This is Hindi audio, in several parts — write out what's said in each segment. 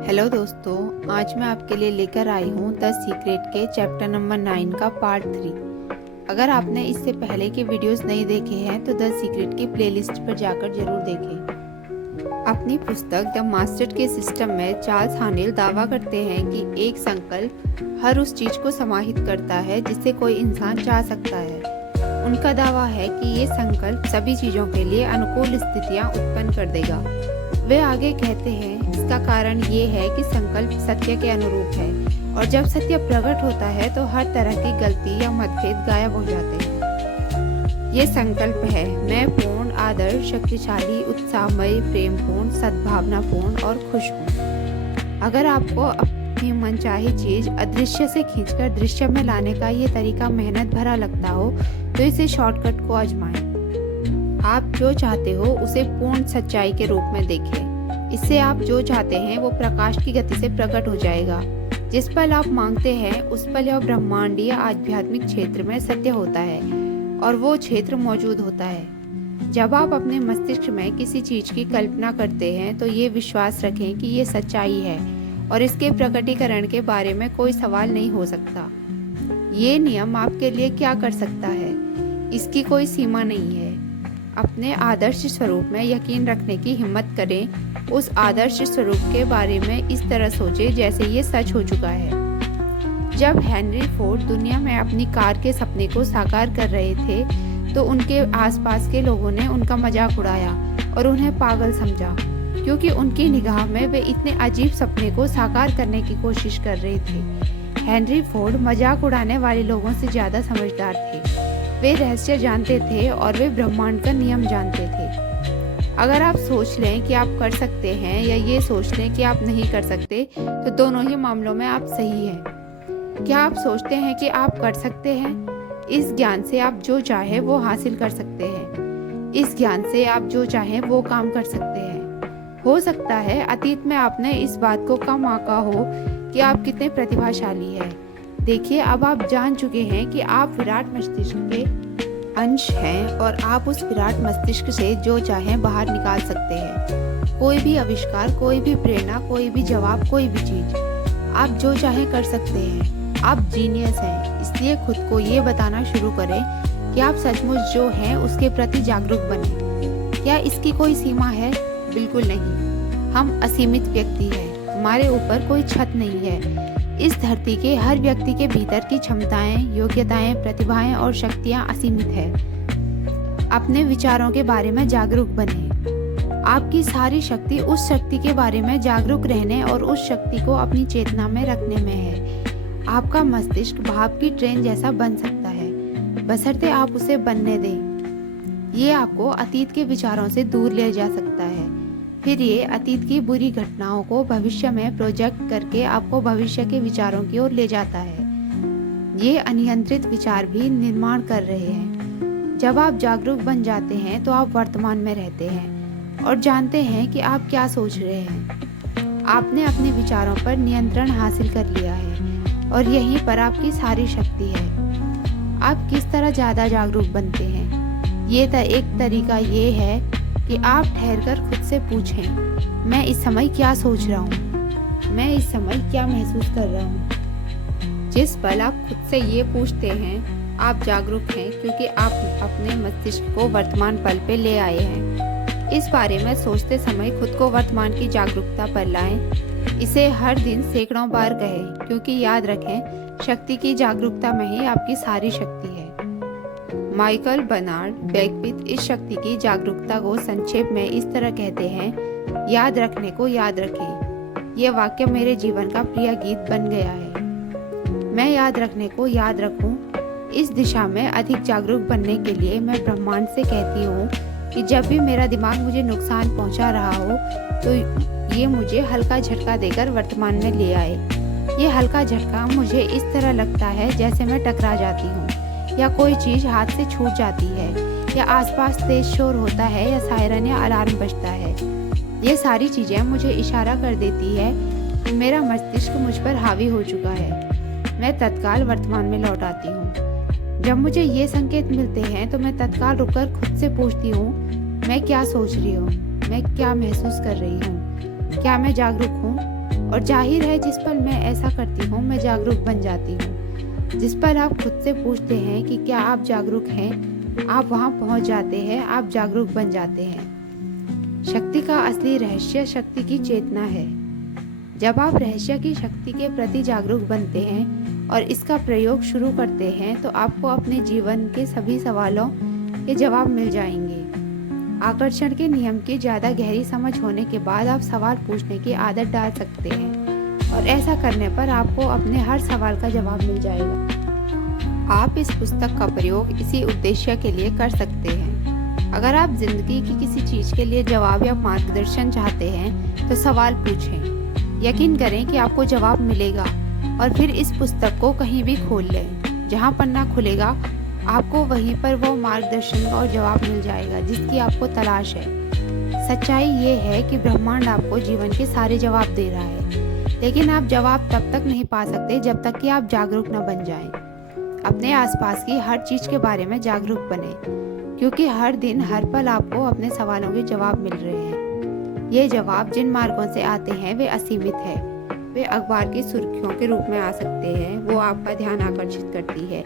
हेलो दोस्तों, आज मैं आपके लिए लेकर आई हूँ द सीक्रेट के चैप्टर नंबर 9 का पार्ट 3। अगर आपने इससे पहले के वीडियोस नहीं देखे हैं तो द सीक्रेट की प्लेलिस्ट पर जाकर जरूर देखें। अपनी पुस्तक द मास्टर के सिस्टम में चार्ल्स हानेल दावा करते हैं कि एक संकल्प हर उस चीज को समाहित करता है जिसे कोई इंसान चाह सकता है। उनका दावा है कि ये संकल्प सभी चीजों के लिए अनुकूल स्थितियाँ उत्पन्न कर देगा। वे आगे कहते हैं, इसका कारण ये है कि संकल्प सत्य के अनुरूप है और जब सत्य प्रकट होता है तो हर तरह की गलती या मतभेद गायब हो जाते हैं। ये संकल्प है, मैं पूर्ण, आदर्श, शक्तिशाली, उत्साहमय, प्रेमपूर्ण, सद्भावनापूर्ण और खुश हूँ। अगर आपको अपनी मनचाही चीज अदृश्य से खींचकर दृश्य में लाने का ये तरीका मेहनत भरा लगता हो तो इसे शॉर्टकट को आजमाएं। आप जो चाहते हो उसे पूर्ण सच्चाई के रूप में देखें। इससे आप जो चाहते हैं वो प्रकाश की गति से प्रकट हो जाएगा। जिस पल आप मांगते हैं उस पल यह ब्रह्मांडीय आध्यात्मिक क्षेत्र में सत्य होता है और वो क्षेत्र मौजूद होता है। जब आप अपने मस्तिष्क में किसी चीज की कल्पना करते हैं तो ये विश्वास रखें कि ये सच्चाई है और इसके प्रकटीकरण के बारे में कोई सवाल नहीं हो सकता। ये नियम आपके लिए क्या कर सकता है, इसकी कोई सीमा नहीं है। अपने आदर्श स्वरूप में यकीन रखने की हिम्मत करें। उस आदर्श स्वरूप के बारे में इस तरह सोचें जैसे ये सच हो चुका है। जब हेनरी फोर्ड दुनिया में अपनी कार के सपने को साकार कर रहे थे तो उनके आसपास के लोगों ने उनका मजाक उड़ाया और उन्हें पागल समझा, क्योंकि उनकी निगाह में वे इतने अजीब सपने को साकार करने की कोशिश कर रहे थे। हेनरी फोर्ड मजाक उड़ाने वाले लोगों से ज्यादा समझदार थे। वे रहस्य जानते थे और वे ब्रह्मांड का नियम जानते थे। अगर आप सोच लें कि आप कर सकते हैं या ये सोच लें कि आप नहीं कर सकते तो दोनों ही मामलों में आप सही हैं। क्या आप सोचते हैं कि आप कर सकते हैं? इस ज्ञान से आप जो चाहे वो हासिल कर सकते हैं। इस ज्ञान से आप जो चाहे वो काम कर सकते हैं। हो सकता है अतीत में आपने इस बात को कम आंका हो कि आप कितने प्रतिभाशाली हैं। देखिए, अब आप जान चुके हैं कि आप विराट मस्तिष्क के अंश हैं और आप उस विराट मस्तिष्क से जो चाहें बाहर निकाल सकते हैं। कोई भी आविष्कार, कोई भी प्रेरणा, कोई भी जवाब, कोई भी चीज आप जो चाहें कर सकते हैं। आप जीनियस हैं, इसलिए खुद को ये बताना शुरू करें कि आप सचमुच जो हैं उसके प्रति जागरूक बने। क्या इसकी कोई सीमा है? बिल्कुल नहीं। हम असीमित व्यक्ति हैं, हमारे ऊपर कोई छत नहीं है। इस धरती के हर व्यक्ति के भीतर की क्षमताएं, योग्यताएं, प्रतिभाएं और शक्तियां असीमित है। अपने विचारों के बारे में जागरूक बने। आपकी सारी शक्ति उस शक्ति के बारे में जागरूक रहने और उस शक्ति को अपनी चेतना में रखने में है। आपका मस्तिष्क भाप की ट्रेन जैसा बन सकता है, बशर्ते आप उसे बनने दें। ये आपको अतीत के विचारों से दूर ले जा सकता है। फिर ये अतीत की बुरी घटनाओं को भविष्य में प्रोजेक्ट करके आपको भविष्य के विचारों की ओर ले जाता है। ये अनियंत्रित विचार भी निर्माण कर रहे हैं। जब आप जागरूक बन जाते हैं तो आप वर्तमान में रहते हैं और जानते हैं कि आप क्या सोच रहे हैं। आपने अपने विचारों पर नियंत्रण हासिल कर लिया है और यहीं पर आपकी सारी शक्ति है। आप किस तरह ज़्यादा जागरूक बनते हैं? ये एक तरीका ये है कि आप ठहरकर खुद से पूछें, मैं इस समय क्या सोच रहा हूँ? मैं इस समय क्या महसूस कर रहा हूँ? जिस पल आप खुद से ये पूछते हैं आप जागरूक हैं, क्योंकि आप अपने मस्तिष्क को वर्तमान पल पे ले आए हैं। इस बारे में सोचते समय खुद को वर्तमान की जागरूकता पर लाएं। इसे हर दिन सैकड़ों बार कहें, क्योंकि याद रखें, शक्ति की जागरूकता में ही आपकी सारी शक्ति है। माइकल बर्नार्ड बेकविथ इस शक्ति की जागरूकता को संक्षेप में इस तरह कहते हैं, याद रखने को याद रखें। ये वाक्य मेरे जीवन का प्रिय गीत बन गया है। मैं याद रखने को याद रखूं। इस दिशा में अधिक जागरूक बनने के लिए मैं ब्रह्मांड से कहती हूँ कि जब भी मेरा दिमाग मुझे नुकसान पहुँचा रहा हो तो ये मुझे हल्का झटका देकर वर्तमान में ले आए। ये हल्का झटका मुझे इस तरह लगता है जैसे मैं टकरा जाती हूँ या कोई चीज हाथ से छूट जाती है या आसपास तेज शोर होता है या सायरन या अलार्म बजता है। ये सारी चीजें मुझे इशारा कर देती है कि मेरा मस्तिष्क मुझ पर हावी हो चुका है। मैं तत्काल वर्तमान में लौट आती हूँ। जब मुझे ये संकेत मिलते हैं तो मैं तत्काल रुककर खुद से पूछती हूँ, मैं क्या सोच रही हूँ? मैं क्या महसूस कर रही हूँ? क्या मैं जागरूक हूँ? और जाहिर है जिस पल मैं ऐसा करती हूँ मैं जागरूक बन जाती हूँ। जिस पल आप खुद से पूछते हैं कि क्या आप जागरूक हैं, आप वहाँ पहुँच जाते हैं, आप जागरूक बन जाते हैं। शक्ति का असली रहस्य शक्ति की चेतना है। जब आप रहस्य की शक्ति के प्रति जागरूक बनते हैं और इसका प्रयोग शुरू करते हैं तो आपको अपने जीवन के सभी सवालों के जवाब मिल जाएंगे। आकर्षण के नियम की ज़्यादा गहरी समझ होने के बाद आप सवाल पूछने की आदत डाल सकते हैं और ऐसा करने पर आपको अपने हर सवाल का जवाब मिल जाएगा। आप इस पुस्तक का प्रयोग इसी उद्देश्य के लिए कर सकते हैं। अगर आप जिंदगी की किसी चीज़ के लिए जवाब या मार्गदर्शन चाहते हैं तो सवाल पूछें। यकीन करें कि आपको जवाब मिलेगा और फिर इस पुस्तक को कहीं भी खोल लें। जहां पन्ना खुलेगा आपको वहीं पर वो मार्गदर्शन और जवाब मिल जाएगा जिसकी आपको तलाश है। सच्चाई ये है कि ब्रह्मांड आपको जीवन के सारे जवाब दे रहा है, लेकिन आप जवाब तब तक नहीं पा सकते जब तक कि आप जागरूक न बन जाएं। अपने आसपास की हर चीज़ के बारे में जागरूक बने, क्योंकि हर दिन हर पल आपको अपने सवालों के जवाब मिल रहे हैं। ये जवाब जिन मार्गों से आते हैं वे असीमित है। वे अखबार की सुर्खियों के रूप में आ सकते हैं, वो आपका ध्यान आकर्षित करती है,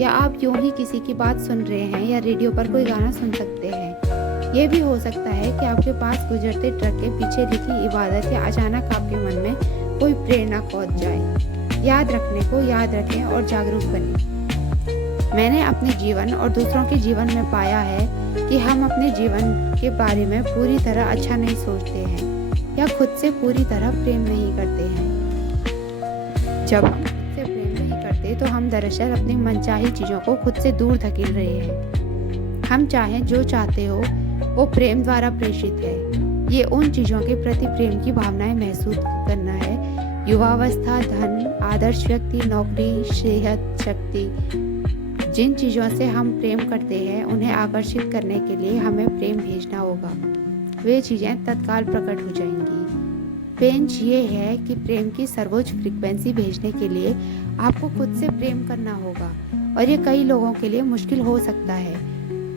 या आप यूं ही किसी की बात सुन रहे हैं या रेडियो पर कोई गाना सुन सकते हैं। ये भी हो सकता है कि आपके पास गुजरते ट्रक के पीछे लिखी इबादत या अचानक आपके मन में कोई प्रेरणा कौंध जाए। याद रखने को याद रखें और जागरूक बनें। मैंने अपने जीवन और दूसरों के जीवन में पाया है कि हम अपने जीवन के बारे में पूरी तरह अच्छा नहीं सोचते हैं या खुद से पूरी तरह प्रेम नहीं करते हैं। जब हम खुद से प्रेम नहीं करते तो हम दरअसल अपनी मनचाही चीज़ों को खुद से दूर धकेल रहे हैं। हम चाहें जो चाहते हो वो प्रेम द्वारा प्रेषित है। ये उन चीज़ों के प्रति प्रेम की भावनाएं महसूस करना है। युवावस्था, धन, आदर्श व्यक्ति, नौकरी, सेहत, शक्ति, जिन चीज़ों से हम प्रेम करते हैं उन्हें आकर्षित करने के लिए हमें प्रेम भेजना होगा। वे चीज़ें तत्काल प्रकट हो जाएंगी। पेंच ये है कि प्रेम की सर्वोच्च फ्रीक्वेंसी भेजने के लिए आपको खुद से प्रेम करना होगा, और ये कई लोगों के लिए मुश्किल हो सकता है।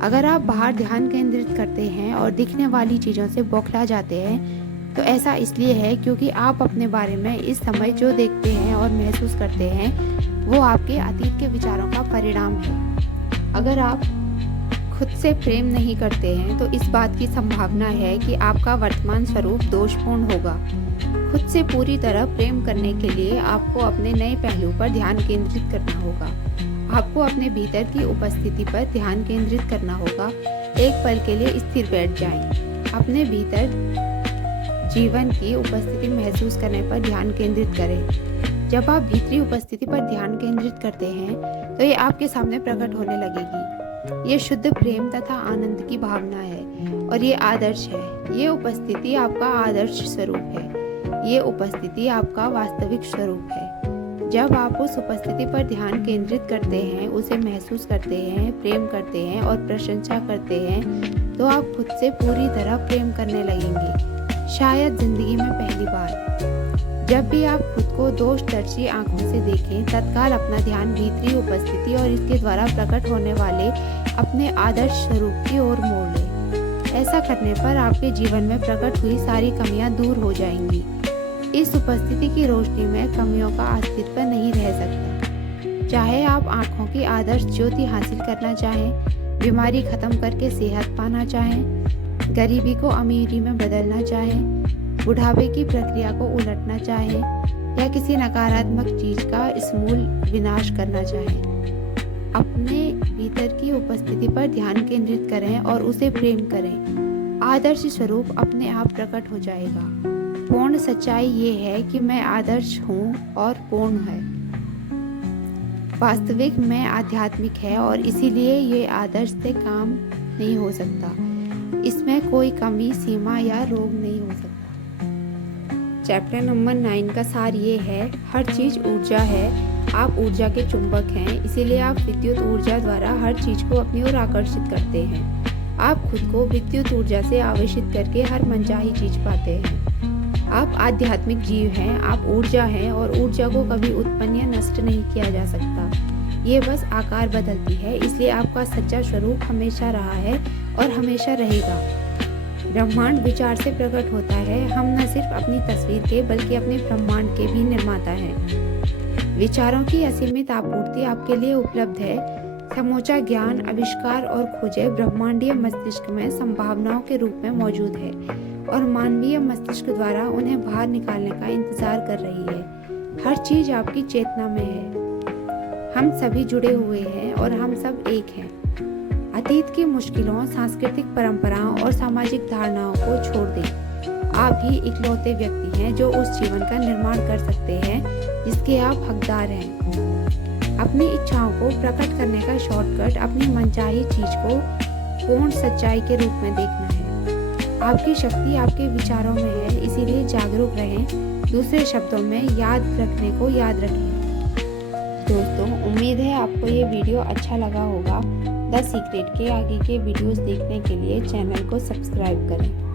अगर आप बाहर ध्यान केंद्रित करते हैं और दिखने वाली चीज़ों से बौखला जाते हैं तो ऐसा इसलिए है क्योंकि आप अपने बारे में इस समय जो देखते हैं और महसूस करते हैं वो आपके अतीत के विचारों का परिणाम है। अगर आप खुद से प्रेम नहीं करते हैं तो इस बात की संभावना है कि आपका वर्तमान स्वरूप दोषपूर्ण होगा। खुद से पूरी तरह प्रेम करने के लिए आपको अपने नए पहलू पर ध्यान केंद्रित करना होगा। आपको अपने भीतर की उपस्थिति पर ध्यान केंद्रित करना होगा। एक पल के लिए स्थिर बैठ जाएं। अपने भीतर जीवन की उपस्थिति महसूस करने पर ध्यान केंद्रित करें। जब आप भीतरी उपस्थिति पर ध्यान केंद्रित करते हैं तो ये आपके सामने प्रकट होने लगेगी। ये शुद्ध प्रेम तथा आनंद की भावना है और ये आदर्श है। ये उपस्थिति आपका आदर्श स्वरूप है। ये उपस्थिति आपका वास्तविक स्वरूप है। जब आप उस उपस्थिति पर ध्यान केंद्रित करते हैं, उसे महसूस करते हैं, प्रेम करते हैं और प्रशंसा करते हैं तो आप खुद से पूरी तरह प्रेम करने लगेंगे। शायद जिंदगी में पहली बार। जब भी आप खुद को दोषदर्शी आंखों से देखें, तत्काल अपना ध्यान भीतरी उपस्थिति और इसके द्वारा प्रकट होने वाले अपने आदर्श स्वरूप की ओर मोड़ लें। ऐसा करने पर आपके जीवन में प्रकट हुई सारी कमियां दूर हो जाएंगी। इस उपस्थिति की रोशनी में कमियों का अस्तित्व नहीं रह सकता। चाहे आप आंखों की आदर्श ज्योति हासिल करना चाहें, बीमारी खत्म करके सेहत पाना चाहें, गरीबी को अमीरी में बदलना चाहें, बुढ़ापे की प्रक्रिया को उलटना चाहें या किसी नकारात्मक चीज का समूल विनाश करना चाहें, अपने भीतर की उपस्थिति पर ध्यान केंद्रित करें और उसे प्रेम करें। आदर्श स्वरूप अपने आप प्रकट हो जाएगा। पूर्ण सच्चाई ये है कि मैं आदर्श हूँ और पूर्ण है। वास्तविक मैं आध्यात्मिक है और इसीलिए ये आदर्श से काम नहीं हो सकता। इसमें कोई कमी, सीमा या रोग नहीं हो सकता। चैप्टर नंबर 9 का सार ये है, हर चीज़ ऊर्जा है। आप ऊर्जा के चुंबक हैं, इसीलिए आप विद्युत ऊर्जा द्वारा हर चीज़ को अपनी ओर आकर्षित करते हैं। आप खुद को विद्युत ऊर्जा से आवेशित करके हर मनचाही चीज़ पाते हैं। आप आध्यात्मिक जीव हैं, आप ऊर्जा हैं और ऊर्जा को कभी उत्पन्न या नष्ट नहीं किया जा सकता। ये बस आकार बदलती है, इसलिए आपका सच्चा स्वरूप हमेशा रहा है और हमेशा रहेगा। ब्रह्मांड विचार से प्रकट होता है। हम न सिर्फ अपनी तस्वीर के बल्कि अपने ब्रह्मांड के भी निर्माता हैं। विचारों की असीमित आपूर्ति आपके लिए उपलब्ध है। समूचा ज्ञान, आविष्कार और खोजें ब्रह्मांडीय मस्तिष्क में संभावनाओं के रूप में मौजूद है और मानवीय मस्तिष्क द्वारा उन्हें बाहर निकालने का इंतजार कर रही है। हर चीज आपकी चेतना में है। हम सभी जुड़े हुए हैं और हम सब एक हैं। अतीत की मुश्किलों, सांस्कृतिक परंपराओं और सामाजिक धारणाओं को छोड़ दें। आप ही इकलौते व्यक्ति हैं जो उस जीवन का निर्माण कर सकते हैं जिसके आप हकदार हैं। अपनी इच्छाओं को प्रकट करने का शॉर्टकट अपनी मनचाही चीज को पूर्ण सच्चाई के रूप में देखना है। आपकी शक्ति आपके विचारों में है, इसीलिए जागरूक रहें। दूसरे शब्दों में याद रखने को याद रखें। दोस्तों, उम्मीद है आपको ये वीडियो अच्छा लगा होगा। द सीक्रेट के आगे के वीडियोस देखने के लिए चैनल को सब्सक्राइब करें।